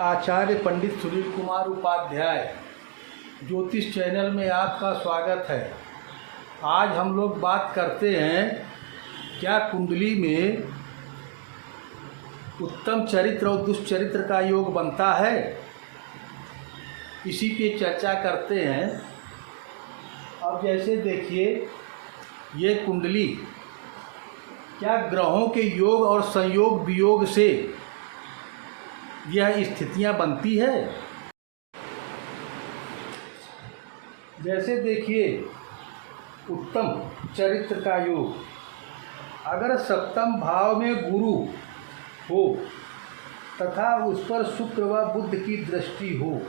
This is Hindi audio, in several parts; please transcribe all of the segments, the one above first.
आचार्य पंडित सुनील कुमार उपाध्याय ज्योतिष चैनल में आपका स्वागत है। आज हम लोग बात करते हैं क्या कुंडली में उत्तम चरित्र और दुष्चरित्र का योग बनता है, इसी पे चर्चा करते हैं। अब जैसे देखिए, ये कुंडली क्या ग्रहों के योग और संयोग वियोग से यह स्थितियां बनती है। जैसे देखिए, उत्तम चरित्र का योग अगर सप्तम भाव में गुरु हो तथा उस पर शुक्र व बुध की दृष्टि हो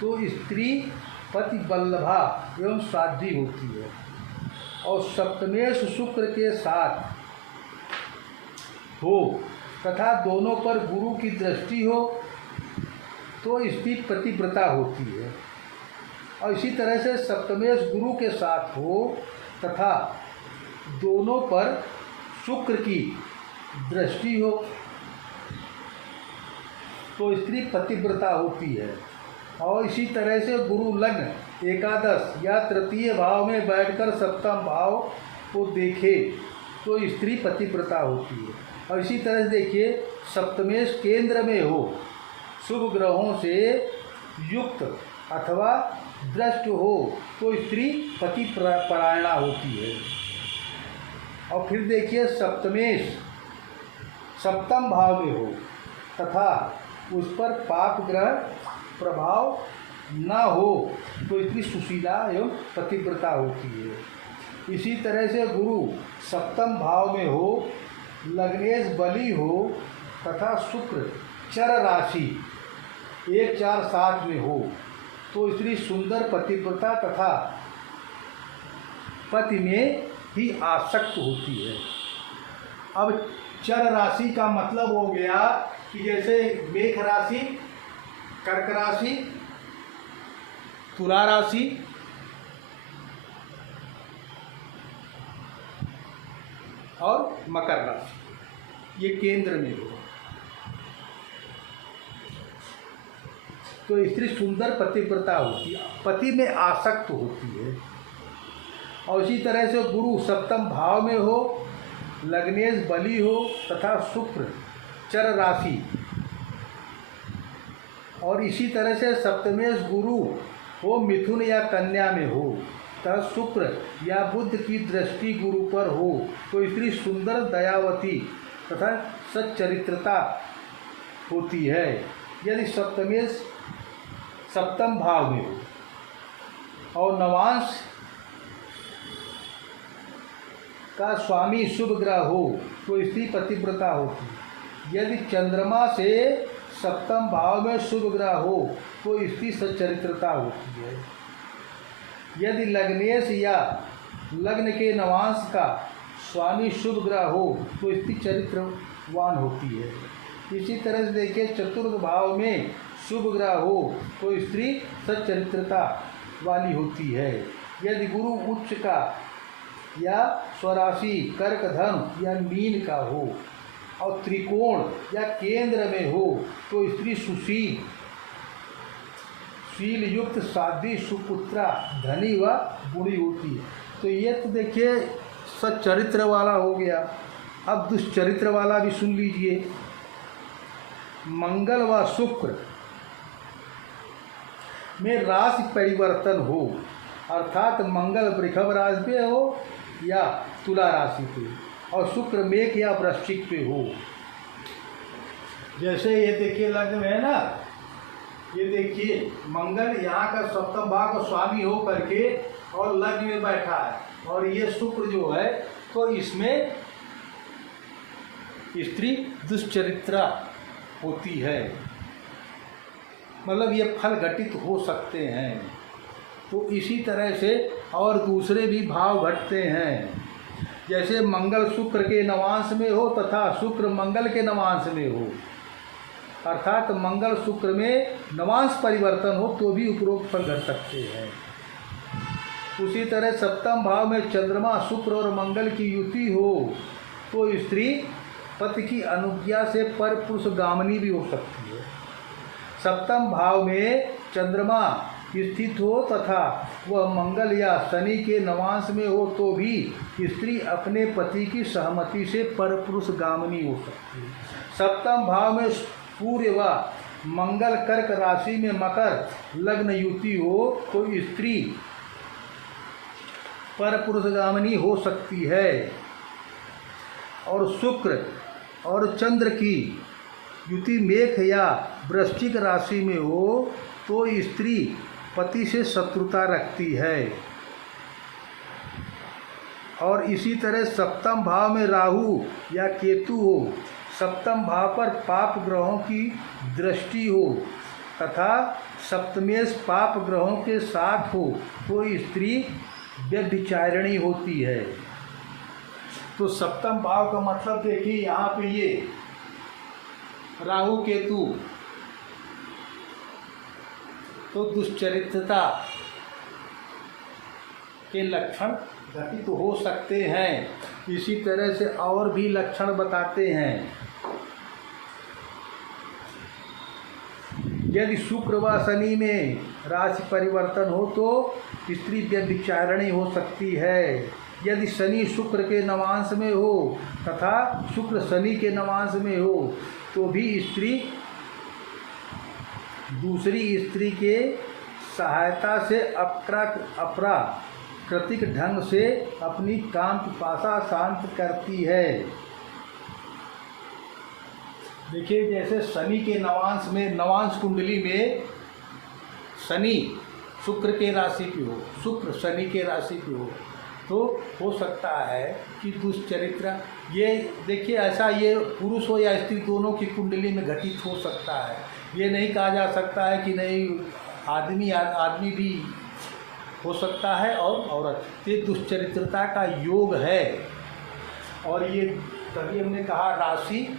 तो स्त्री पति बल्लभा एवं साध्वी होती है। और सप्तमेश शुक्र के साथ हो तथा दोनों पर गुरु की दृष्टि हो तो स्त्री पतिव्रता होती है। और इसी तरह से सप्तमेश गुरु के साथ हो तथा दोनों पर शुक्र की दृष्टि हो तो स्त्री पतिव्रता होती है। और इसी तरह से गुरु लग्न एकादश या तृतीय भाव में बैठकर सप्तम भाव को देखे तो स्त्री पतिव्रता होती है। और इसी तरह से देखिए, सप्तमेश केंद्र में हो, शुभ ग्रहों से युक्त अथवा दृष्ट हो तो स्त्री पति परायणा होती है। और फिर देखिए, सप्तमेश सप्तम भाव में हो तथा उस पर पाप ग्रह प्रभाव न हो तो स्त्री सुशीला एवं पतिव्रता होती है। इसी तरह से गुरु सप्तम भाव में हो, लग्नेश बली हो तथा शुक्र चर राशि 1 4 7 में हो तो स्त्री सुंदर पतिव्रता तथा पति में ही आसक्त होती है। अब चर राशि का मतलब हो गया कि जैसे मेष राशि, कर्क राशि, तुला राशि, और मकर राशि, ये केंद्र में हो तो स्त्री सुंदर पतिव्रता होती है, पति में आसक्त होती है। और इसी तरह से गुरु सप्तम भाव में हो, लग्नेश बली हो तथा शुक्र चर राशि, और इसी तरह से सप्तमेश गुरु हो मिथुन या कन्या में हो तथा शुक्र या बुध की दृष्टि गुरु पर हो तो स्त्री सुंदर दयावती तथा सच्चरित्रता होती है। यदि सप्तमेश सप्तम भाव में हो और नवांश का स्वामी शुभ ग्रह हो तो स्त्री पतिव्रता होती है। यदि चंद्रमा से सप्तम भाव में शुभ ग्रह हो तो स्त्री सच्चरित्रता होती है। यदि लग्नेश या लग्न के नवांश का स्वामी शुभ ग्रह हो तो स्त्री चरित्रवान होती है। इसी तरह से देखिए, चतुर्थ भाव में शुभ ग्रह हो तो स्त्री सच्चरित्रता वाली होती है। यदि गुरु उच्च का या स्वराशि कर्क धनु या मीन का हो और त्रिकोण या केंद्र में हो तो स्त्री सुशील शील युक्त साध्वी सुपुत्रा धनी व गुणी होती है। तो ये तो देखिए सच्चरित्र वाला हो गया। अब दुष्चरित्र वाला भी सुन लीजिए। मंगल व शुक्र में राशि परिवर्तन हो, अर्थात मंगल वृषभ राशि पे हो या तुला राशि पे, और शुक्र मेष या वृश्चिक पे हो। जैसे ये देखिए लग्न में है ना, ये देखिए मंगल यहाँ का सप्तम भाव का स्वामी हो करके और लग्न में बैठा है, और ये शुक्र जो है तो इसमें स्त्री दुष्चरित्रा होती है, मतलब ये फल घटित हो सकते हैं। तो इसी तरह से और दूसरे भी भाव घटते हैं। जैसे मंगल शुक्र के नवांश में हो तथा शुक्र मंगल के नवांश में हो, अर्थात मंगल शुक्र में नवांश परिवर्तन हो तो भी उपरोक्त फल घट सकते हैं। उसी तरह सप्तम भाव में चंद्रमा शुक्र और मंगल की युति हो तो स्त्री पति की अनुज्ञा से पर पुरुष गामिनी भी हो सकती है। सप्तम भाव में चंद्रमा स्थित हो तथा वह मंगल या शनि के नवांश में हो तो भी स्त्री अपने पति की सहमति से परपुरुष गामिनी हो सकती है। सप्तम भाव में सूर्य व मंगल कर्क राशि में मकर लग्न युति हो तो स्त्री परपुरुष गामिनी हो सकती है। और शुक्र और चंद्र की युति मेष या वृश्चिक राशि में हो तो स्त्री पति से शत्रुता रखती है। और इसी तरह सप्तम भाव में राहु या केतु हो, सप्तम भाव पर पाप ग्रहों की दृष्टि हो तथा सप्तमेश पाप ग्रहों के साथ हो तो स्त्री व्यभिचारिणी होती है। तो सप्तम भाव का मतलब देखिए, यहाँ पे ये राहु केतु तो दुश्चरित्रता के लक्षण घटित हो सकते हैं। इसी तरह से और भी लक्षण बताते हैं। यदि शुक्र व शनि में राशि परिवर्तन हो तो स्त्री व्यभिचारिणी हो सकती है। यदि शनि शुक्र के नवांश में हो तथा शुक्र शनि के नवांश में हो तो भी स्त्री दूसरी स्त्री के सहायता से अप्राकृतिक ढंग से अपनी काम पिपासा शांत करती है। देखिए, जैसे शनि के नवांश में, नवांश कुंडली में शनि शुक्र के राशि पे हो, शुक्र शनि के राशि पे हो तो सकता है कि दुष्चरित्र, ये देखिए ऐसा ये पुरुष हो या स्त्री दोनों की कुंडली में घटित हो सकता है। ये नहीं कहा जा सकता है कि नहीं, आदमी भी हो सकता है और औरत। ये दुष्चरित्रता का योग है। और ये तभी हमने कहा राशि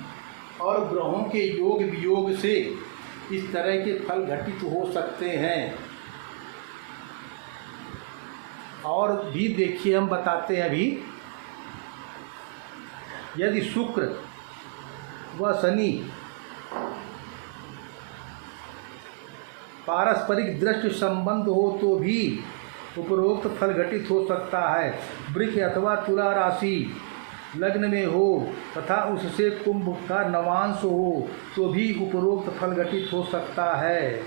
और ग्रहों के योग वियोग से इस तरह के फल घटित हो सकते हैं। और भी देखिए, हम बताते हैं अभी, यदि शुक्र व शनि पारस्परिक दृष्टि संबंध हो तो भी उपरोक्त फल घटित हो सकता है। वृष अथवा तुला राशि लग्न में हो तथा उससे कुंभ का नवांश हो तो भी उपरोक्त फल घटित हो सकता है।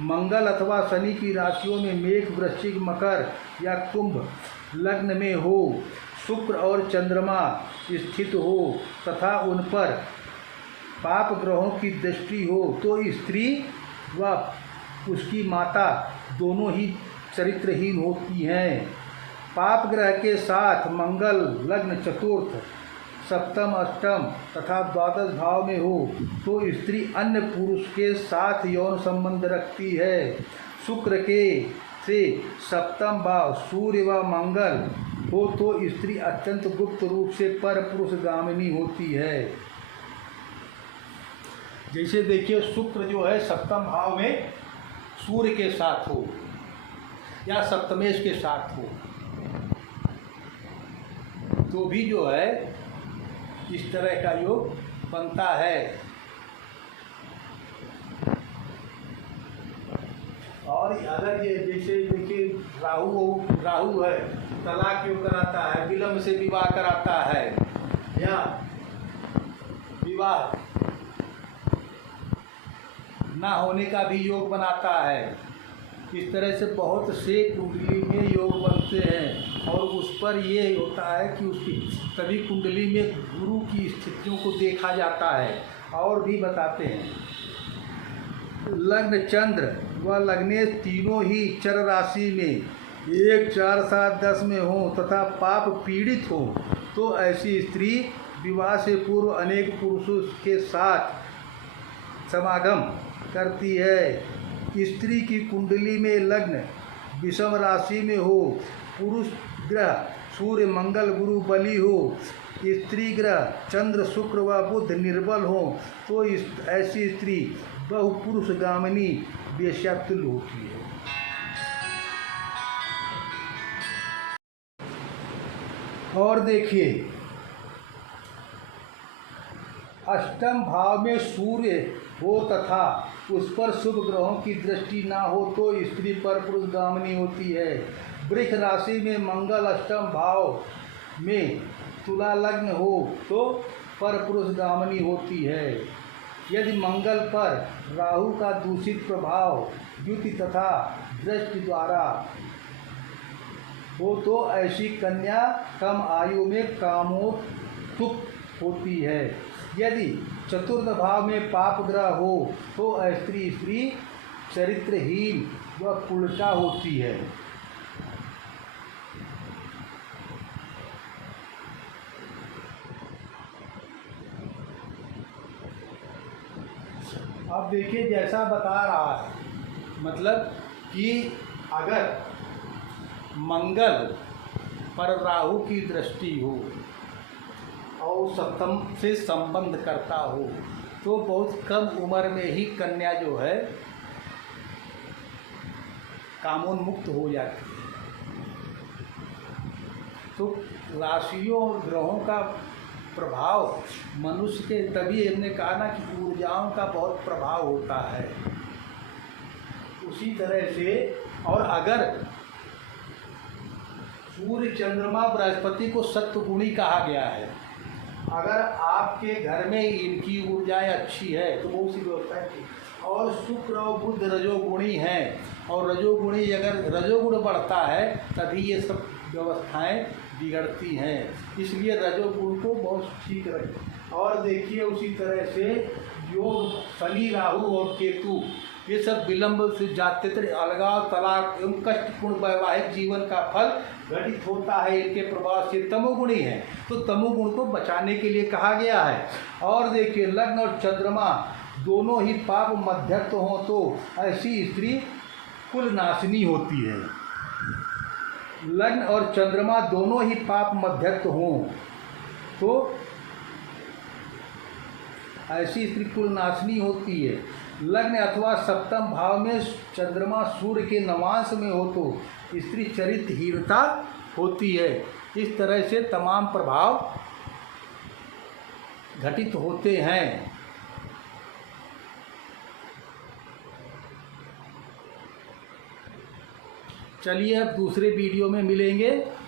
मंगल अथवा शनि की राशियों में मेष, वृश्चिक, मकर या कुंभ लग्न में हो, शुक्र और चंद्रमा स्थित हो तथा उन पर पाप ग्रहों की दृष्टि हो तो स्त्री व उसकी माता दोनों ही चरित्रहीन होती हैं। पाप ग्रह के साथ मंगल लग्न चतुर्थ, सप्तम, अष्टम तथा द्वादश भाव में हो तो स्त्री अन्य पुरुष के साथ यौन संबंध रखती है। शुक्र के से सप्तम भाव सूर्य व मंगल हो तो स्त्री अत्यंत गुप्त रूप से पर पुरुष गामिनी होती है। जैसे देखिए, शुक्र जो है सप्तम भाव में सूर्य के साथ हो या सप्तमेश के साथ हो तो भी जो है इस तरह का योग बनता है। और अगर ये जैसे देखिए राहु है, तलाक योग कराता है, विलंब से विवाह कराता है या विवाह ना होने का भी योग बनाता है। इस तरह से बहुत से कुंडली में योग बनते हैं। और उस पर ये होता है कि उसकी सभी कुंडली में गुरु की स्थितियों को देखा जाता है। और भी बताते हैं, लग्न चंद्र व लग्नेश तीनों ही चर राशि में 1, 4, 7, 10 में हो तथा पाप पीड़ित हो तो ऐसी स्त्री विवाह से पूर्व अनेक पुरुषों के साथ समागम करती है। स्त्री की कुंडली में लग्न विषम राशि में हो, पुरुष ग्रह सूर्य, मंगल, गुरु बलि हो, स्त्री ग्रह चंद्र, शुक्र व बुध निर्बल हो तो ऐसी स्त्री बहुपुरुष गामिनी वेश्यातुल्य होती है। और देखिए, अष्टम भाव में सूर्य हो तथा उस पर शुभ ग्रहों की दृष्टि ना हो तो स्त्री पर पुरुषगामिनी होती है। वृष राशि में मंगल अष्टम भाव में तुला लग्न हो तो पर पुरुषगामिनी होती है। यदि मंगल पर राहु का दूषित प्रभाव युति तथा दृष्टि द्वारा हो तो ऐसी कन्या कम आयु में कामोत्सुक होती है। यदि चतुर्थ भाव में पाप ग्रह हो तो स्त्री चरित्रहीन व कुलटा होती है। अब देखिए जैसा बता रहा है, मतलब कि अगर मंगल पर राहु की दृष्टि हो और सप्तम से संबंध करता हो तो बहुत कम उम्र में ही कन्या जो है कामोन्मुक्त हो जाती है। तो राशियों और ग्रहों का प्रभाव मनुष्य के, तभी हमने कहा ना कि ऊर्जाओं का बहुत प्रभाव होता है। उसी तरह से, और अगर सूर्य चंद्रमा बृहस्पति को सत्वगुणी कहा गया है, अगर आपके घर में इनकी ऊर्जाएं अच्छी है तो बहुत सी व्यवस्था है। और शुक्र और बुध रजोगुणी हैं, और रजोगुणी अगर रजोगुण बढ़ता है तभी ये सब व्यवस्थाएं बिगड़ती हैं। इसलिए रजोगुण को बहुत ठीक रखें। और देखिए उसी तरह से योग शनि राहु और केतु ये सब विलंब से जात्यंतर अलगाव तलाक एवं कष्टपूर्ण वैवाहिक जीवन का फल घटित होता है। इनके प्रभाव से तमोगुणी है, तो तमोगुण को बचाने के लिए कहा गया है। और देखिए लग्न और चंद्रमा दोनों ही पाप मध्यस्थ हों तो ऐसी स्त्री कुल नाशिनी होती है। लग्न और चंद्रमा दोनों ही पाप मध्यस्थ हों तो ऐसी स्त्री कुल नाशिनी होती है। लग्न अथवा सप्तम भाव में चंद्रमा सूर्य के नवांश में हो तो स्त्री चरित्रहीनता होती है। इस तरह से तमाम प्रभाव घटित होते हैं। चलिए अब दूसरे वीडियो में मिलेंगे।